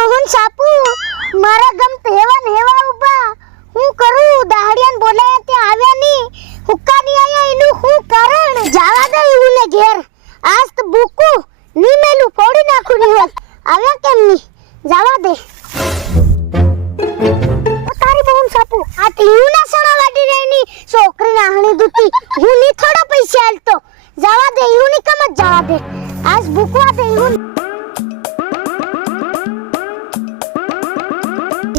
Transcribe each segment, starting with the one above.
મોહન સાપુ મારા ગમ તહેવાન હેવા ઉભા હું કરું દાહડિયાન બોલાયા તે આવ્યા ની હુક્કા ની આયા એનું હું કારણ જાવા દે ઉને ઘેર આજ તો બુકુ ની મેલું ફોડી નાખું ની હોત આવ્યા કેમ ની જાવા દે તારી મોહન સાપુ આ તીયું ના સણા વાડી રેની છોકરી નાહણી દુતી હું ની થોડા પૈસા આલતો જાવા દે યું ની કમ જાવા દે આજ બુકવા દે યું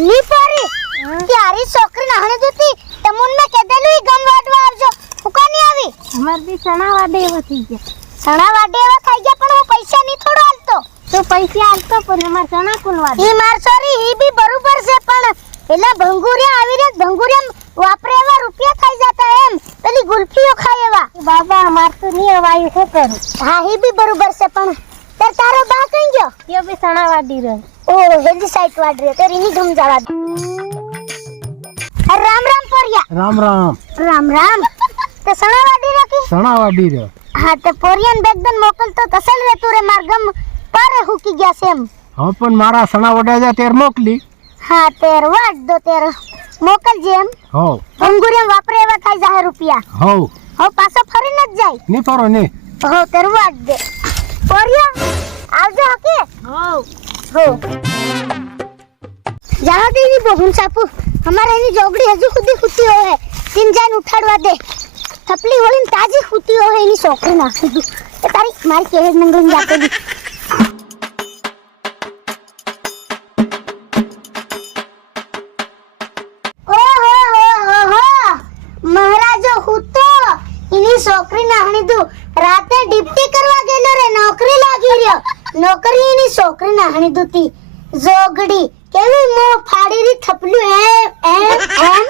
લી પારી ત્યારી છોકરી નાહણી દુતી તમુન મે કેદેલું ઈ ગમ વાડવા આવજો હુકાની આવી અમાર બી સણા વાડે એવા થઈ ગયા સણા વાડે એવા થઈ ગયા પણ હું પૈસા ની થોડો આલતો તો પૈસા આલતો પણ અમાર સણા કોણ વાડે ઈ માર સોરી ઈ બી બરોબર છે પણ પેલા ભંગુરિયા આવી રે ભંગુરિયા વાપરે એવા રૂપિયા ખાઈ જાતા એમ પેલી ગુલ્ફીઓ ખાય એવા બાબા અમાર તો ની અવાયું છે કરું હા ઈ બી બરોબર છે પણ તારો બા કઈ ગયો યો બી સણા વાડી રે ઓ હેલી સાઈડ વાડી રે તેરી ની ગમ જાવા રામ રામ પોરિયા રામ રામ રામ રામ તે સણા વાડી રાખી સણા વાડી રે હા તે પોરિયાન બેગદન મોકલતો તસલ રે તું રે માર ગમ પારે હુકી ગયા છે એમ હા પણ મારા સણા વડા જા તેર મોકલી હા તેર વાડ દો તેર મોકલજે એમ હો ભંગુરિયા વાપરે એવા થાય જાહે રૂપિયા હો હો પાછો ફરી ન જાય ની ફરો ને હો તેર વાડ દે પોરિયા આવજો હકે હો હો જાવા દે ની બહુન સાપુ हमारे ની જોગડી હજુ ખુદી ખુતી હોય તીન જાન ઉઠાડવા દે થપલી વળીને તાજી ખુતી હોય એની છોકરી નાખી દઉં એ તારી મારી કેહેજ નંગન જાતે દી મહારાજો હુતો એની છોકરી નાહણી દઉં રાતે ડિપ્ટી કરવા ગયેલો રે નોકરી લાગી રહ્યો નોકરી એની છોકરી નાહણી દુતી જોગડી કેવી મો ફાડીરી થપલું એમ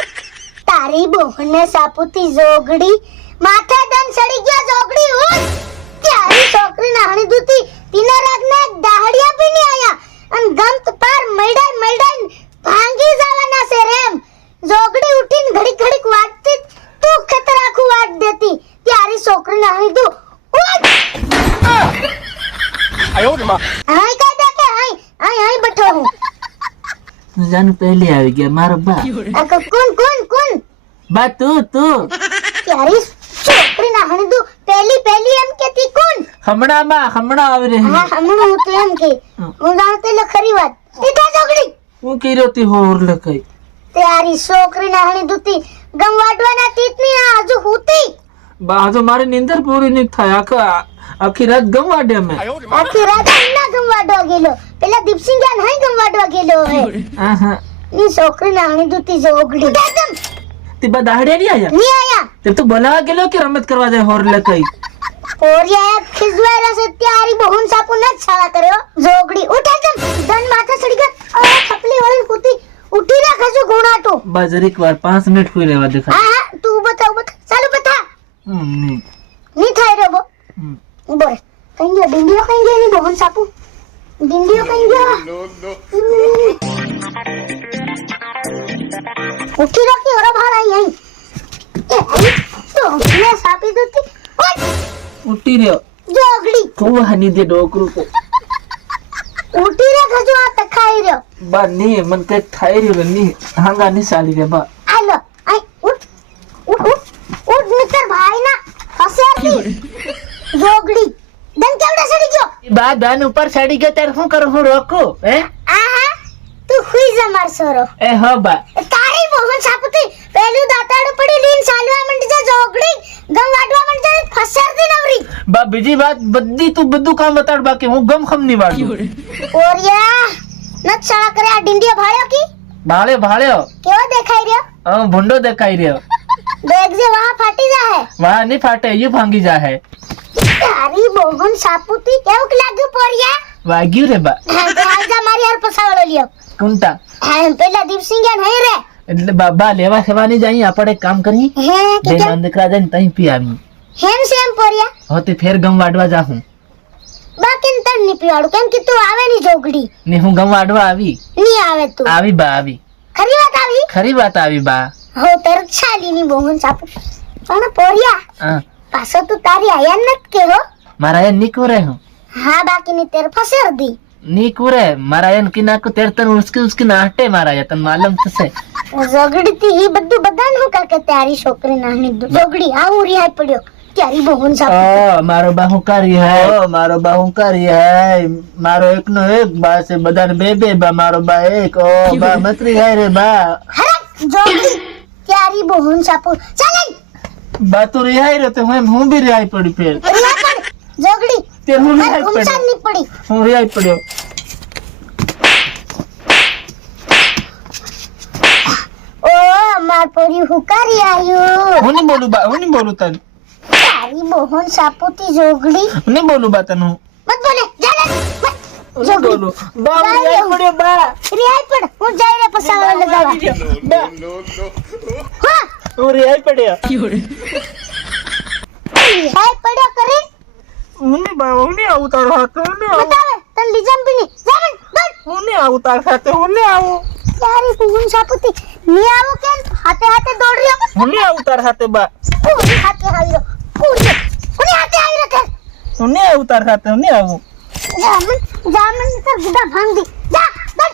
તારી બોહને સાપુતી જોગડી માથે દન સડી ગયા જોગડી ઉઠ તારી છોકરી નાહણી દુતી તીના રાગને દાહડિયા બી ની આયા અન ગમત પાર મૈડાઈ ભાંગી જવાના છે રેમ જોગડી ઉઠીને ઘડીક ઘડીક વાટતી તું ખતર આખું વાટ દેતી તારી છોકરી નાહણી દુ ઉઠ આયો રે માં હાય કા દેખે હાય બેઠો હું જાનું પહેલી આવી ગયા મારો બા કોણ બા તું તારી છોકરી નાહણી દુ પહેલી એમ કેતી કોણ હમણાં આવી રહી હા હમણાં હું તો એમ કે હું જાણતી લે ખરી વાત સીધા જોગડી હું કર્યો તી હોર લખાઈ તારી છોકરી નાહણી દુતી ગમ વાડવાના તીતની હજુ હુતી બા હજુ મારી નીંદર પૂરી નહીં થાય આખી રાત ગમ વાડે અમે આખી રાત ના ગમ વાડવા ગયેલો પેલા દીપસિંહ જાન હાય ગમ વાડવા ગયેલો હે આહા ની છોકરી નાહણી દુતી જોગડી એકદમ તે બા દાહડે નહીં આયા તે તો બોલાવા ગયેલો કે રમત કરવા જાય હોર લખાઈ ઓરિયા ખિજવાયલા છે તારી બહુન સાપુ ન છાળા કર્યો જોગડી ઉઠ એકદમ ધન માથે ચડી ગયો આ થપલી વળી કૂતી ઉઠી રાખ હજુ ગુણાટો બા જરીક વાર 5 મિનિટ હુઈ રહેવા દેખા હા તું બતા ચાલુ બતા ની થાય રે બો બોલ કઈ ગયો ડિંડીઓ કઈ ગયો ની બહુન સાપુ ડિંડીઓ કઈ ગયો ઉઠી રાખી ઓરા ભાર આઈ તો ને સાપી દુતી ઉઠી રહ્યો જોગડી ખૂબ હાની દે ડોકરું તો ઉઠી રાખ હજુ આ તખાઈ રહ્યો બા ની મન કઈ થાય રહ્યો ની હાંગા ની સાલી રે બા આલો આઈ ઉઠ મિત્ર ભાઈ ના ફસાતી જોગડી દન કેવડા સડી ગયો બા દાન ઉપર ચડી ગયો ત્યારે શું કરું હું રોકું હે આહા તું હુઈ જા માર સોરો એ હો બા તારી મોહન સાપતી પેલું દાતાડું પડી લીન સાલવા મંડી જા જોગડી ગમ વાડવા મંડી જા ફસાતી નવરી બા બીજી વાત બધી તું બધું કામ બતાડ બાકી હું ગમ ખમ ની વાળું ઓરિયા નત સાળા કરે આ ડિંડિયો ભાળ્યો કી ભાળ્યો કેવો દેખાઈ રહ્યો ભૂંડો દેખાઈ રહ્યો દેખજે વહા ફાટી જાહે વાહ ની ફાટે યુ ભાંગી જાહે તારી મોહન સાપુતી કેવું લાગ્યું પોરિયા વાગ્યું રે બા આજા મારી હાર પસાવળો લ્યો કુંતા પેલા દીપસિંહ જાન હઈ રે એટલે બાબા લેવા સેવાની જઈ આપણે એક કામ કરી હે બે દીકરા જઈને તઈ પી આવી હેમ સેમ પોરિયા હોતી ફેર ગમ વાડવા જાહું બાકી તન ની પીવાડું કેમ કે તું આવે ની જોગડી ને હું ગમ વાડવા આવી ની આવે તું આવી બા આવી ખરી વાત આવી બા હો તર છાલી ની મોહન સાપુ પણ પોરિયા પાછો તું તારી આયા નત કે હો મારા એ નીકો રહે હું હા બાકી ની તેર ફસર દી नी कुरे मारा एन की नाको तेर तन उसकी नाटे मारा या तन मालूम થશે ઝઘડી થી ઈ બધું બધાને હું કાકે તારી છોકરી નાની ઝઘડી આવું રિહાઈ પડ્યો તારી બહુન સાપુ મારો બાહુકારી હે મારો બાહુકારી હે મારો એકનો એક બા છે બધાને બે બે બા મારો બા એક ઓ બા મતરી હે રે બા હરે ઝઘડી તારી બહુન સાપુ ચાલે બા તો રિહાઈ રહ્યો તો હું બી રિહાઈ પડી ફેર ઝઘડી તે હું રિહાઈ ઘુમસાન પડ્યો ની પડી હું રિહાઈ પડ્યો ઓ માર પોરી હુકારી આયો હું નહીં બોલું તને તારી બહુન સાપુતી ઝઘડી હું નહીં બોલું બા તને મત બોલે ચાલે હું નહીં બોલું બા હું રિહાઈ પડ્યો બા રિહાઈ પડ હું જઈ રે પસાવા લગાવા બા હા હું રિહાઈ પડ્યો રિહાઈ પડ્યો કરી હું નહીં આવું તારો હાથ હું નહીં આવું બતાવે તન લીજમ બી ની જામન દોડ હું નહીં આવું તારા સાથે હું નહીં આવું તારી બહુન સાપુતી ની આવો કેમ હાથે હાથે દોડ રહ્યો હું નહીં આવું તારા સાથે બા પૂરી હાથે આવી રહ્યો પૂરી કોની હાથે આવી રહ્યો કે હું નહીં આવું તારા સાથે હું નહીં આવું જામન જામન સર ગુડા ભાંગ દી જા દોડ